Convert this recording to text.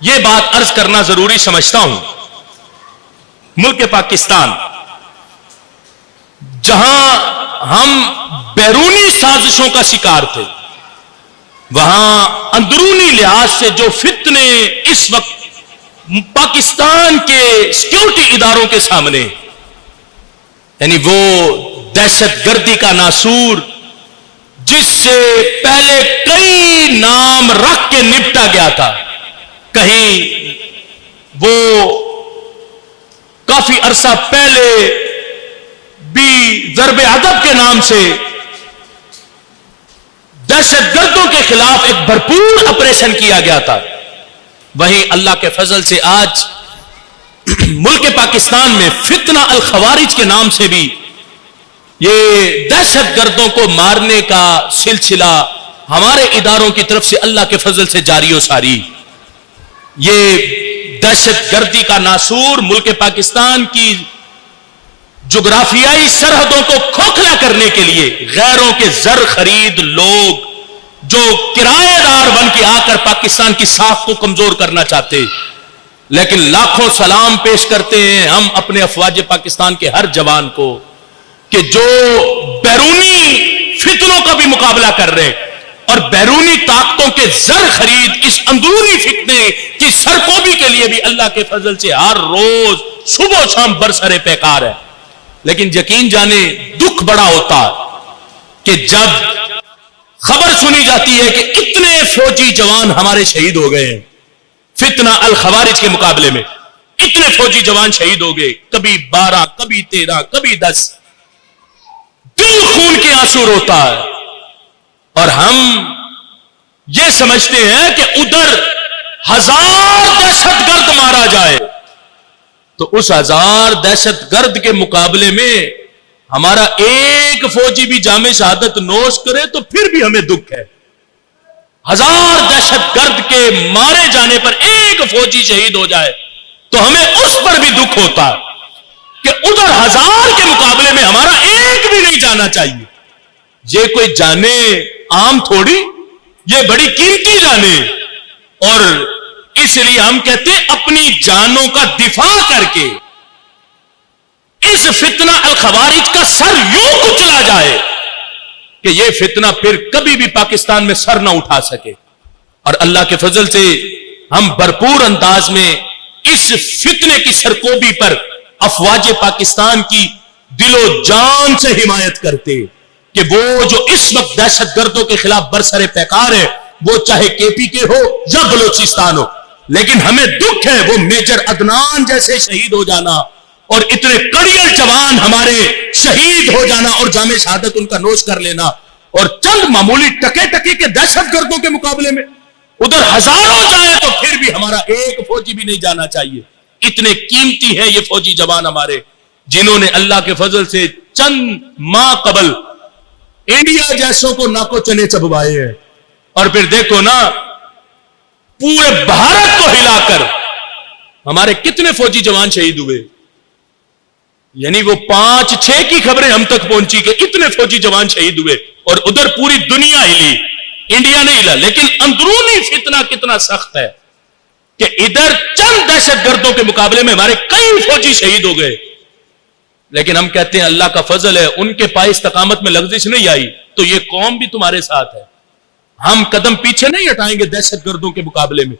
یہ بات عرض کرنا ضروری سمجھتا ہوں، ملک پاکستان جہاں ہم بیرونی سازشوں کا شکار تھے، وہاں اندرونی لحاظ سے جو فتنے اس وقت پاکستان کے سیکورٹی اداروں کے سامنے، یعنی وہ دہشت گردی کا ناسور جس سے پہلے کئی نام رکھ کے نپٹا گیا تھا، کہیں وہ کافی عرصہ پہلے بھی ضرب ادب کے نام سے دہشت گردوں کے خلاف ایک بھرپور آپریشن کیا گیا تھا، وہیں اللہ کے فضل سے آج ملک پاکستان میں فتنہ الخوارج کے نام سے بھی یہ دہشت گردوں کو مارنے کا سلسلہ ہمارے اداروں کی طرف سے اللہ کے فضل سے جاری و ساری۔ یہ دہشت گردی کا ناسور ملک پاکستان کی جغرافیائی سرحدوں کو کھوکھلا کرنے کے لیے غیروں کے زر خرید لوگ جو کرایہ دار بن کے آ کر پاکستان کی ساکھ کو کمزور کرنا چاہتے، لیکن لاکھوں سلام پیش کرتے ہیں ہم اپنے افواج پاکستان کے ہر جوان کو کہ جو بیرونی فتنوں کا بھی مقابلہ کر رہے اور بیرونی طاقتوں کے زر خرید اس اندرونی فتنے کی سرکوبی کے لیے بھی اللہ کے فضل سے ہر روز صبح و شام برسر پیکار ہے۔ لیکن یقین جانے دکھ بڑا ہوتا کہ جب خبر سنی جاتی ہے کہ اتنے فوجی جوان ہمارے شہید ہو گئے ہیں فتنہ الخوارج کے مقابلے میں، اتنے فوجی جوان شہید ہو گئے، کبھی 12 کبھی 13 کبھی 10، دل خون کے آنسو روتا ہے، اور ہم یہ سمجھتے ہیں کہ ادھر 1000 دہشت گرد مارا جائے تو اس 1000 دہشت گرد کے مقابلے میں ہمارا ایک فوجی بھی جامِ شہادت نوش کرے تو پھر بھی ہمیں دکھ ہے۔ 1000 دہشت گرد کے مارے جانے پر ایک فوجی شہید ہو جائے تو ہمیں اس پر بھی دکھ ہوتا کہ ادھر 1000 کے مقابلے میں ہمارا ایک بھی نہیں جانا چاہیے۔ یہ کوئی جانے عام تھوڑی، یہ بڑی قیمتی جانے، اور اس لیے ہم کہتے ہیں اپنی جانوں کا دفاع کر کے اس فتنہ الخوارج کا سر یوں کچلا جائے کہ یہ فتنہ پھر کبھی بھی پاکستان میں سر نہ اٹھا سکے، اور اللہ کے فضل سے ہم بھرپور انداز میں اس فتنے کی سرکوبی پر افواج پاکستان کی دل و جان سے حمایت کرتے کہ وہ جو اس وقت دہشت گردوں کے خلاف برسر پیکار ہے، وہ چاہے کے پی کے ہو یا بلوچستان ہو، لیکن ہمیں دکھ ہے وہ میجر عدنان جیسے شہید ہو جانا اور اتنے کڑیل جوان ہمارے شہید ہو جانا اور جامِ شہادت ان کا نوش کر لینا، اور چند معمولی ٹکے ٹکے کے دہشت گردوں کے مقابلے میں ادھر ہزاروں جائیں تو پھر بھی ہمارا ایک فوجی بھی نہیں جانا چاہیے۔ اتنے قیمتی ہیں یہ فوجی جوان ہمارے، جنہوں نے اللہ کے فضل سے چند ماہ قبل انڈیا جیسوں کو ناکو چنے چبوائے ہیں، اور پھر دیکھو نا پورے بھارت کو ہلا کر ہمارے کتنے فوجی جوان شہید ہوئے، یعنی وہ 5-6 کی خبریں ہم تک پہنچی کہ اتنے فوجی جوان شہید ہوئے، اور ادھر پوری دنیا ہلی، انڈیا نہیں ہلا۔ لیکن اندرونی فتنہ کتنا سخت ہے کہ ادھر چند دہشت گردوں کے مقابلے میں ہمارے کئی فوجی شہید ہو گئے، لیکن ہم کہتے ہیں اللہ کا فضل ہے، ان کے پائے استقامت میں لغزش نہیں آئی تو یہ قوم بھی تمہارے ساتھ ہے، ہم قدم پیچھے نہیں ہٹائیں گے دہشت گردوں کے مقابلے میں۔